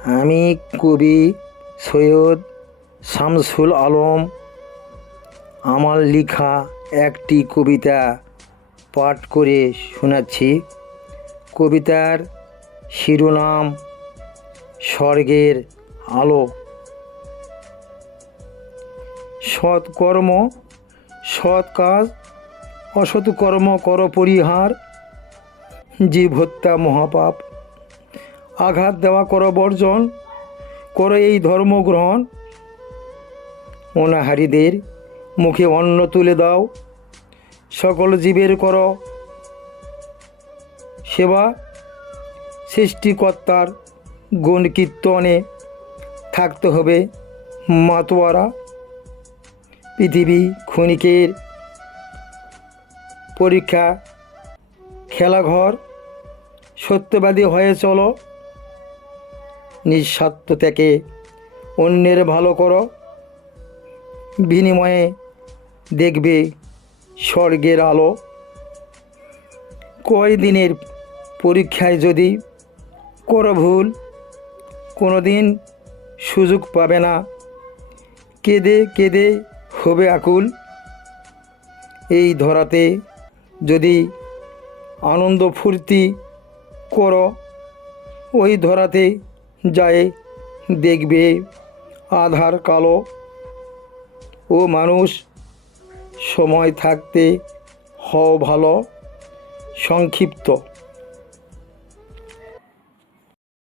আমি কবি সৈয়দ শামসুল আলম আমার লেখা একটি কবিতা পাঠ করে শোনাচ্ছি। কবিতার শিরোনাম স্বর্গের আলো। সৎকর্ম সৎ কাজ, অসৎ কর্ম কর পরিহার। জীব হত্যা মহাপাপ, আঘাত দেওয়া কর বর্জন, করো এই ধর্ম গ্রহণ। অনাহারীদের মুখে অন্ন তুলে দাও, সকল জীবের কর সেবা। সৃষ্টিকর্তার গুণ কীর্তনে থাকতে হবে মাতোয়ারা। পৃথিবী ক্ষণিকের পরীক্ষা খেলাঘর, সত্যবাদী হয়ে চলো। নিঃস্বার্থ থেকে অন্যের ভালো করো, বিনিময়ে দেখবে স্বর্গের আলো। কয়দিনের পরীক্ষায় যদি করো ভুল, কোনো দিন সুযোগ পাবে না, কেঁদে কেঁদে হবে আকুল। এই ধরাতে যদি আনন্দ ফুর্তি করো, ওই ধরাতে যায় দেখবে আধার কালো। ও মানুষ, সময় থাকতে হও ভালো, সংক্ষিপ্ত।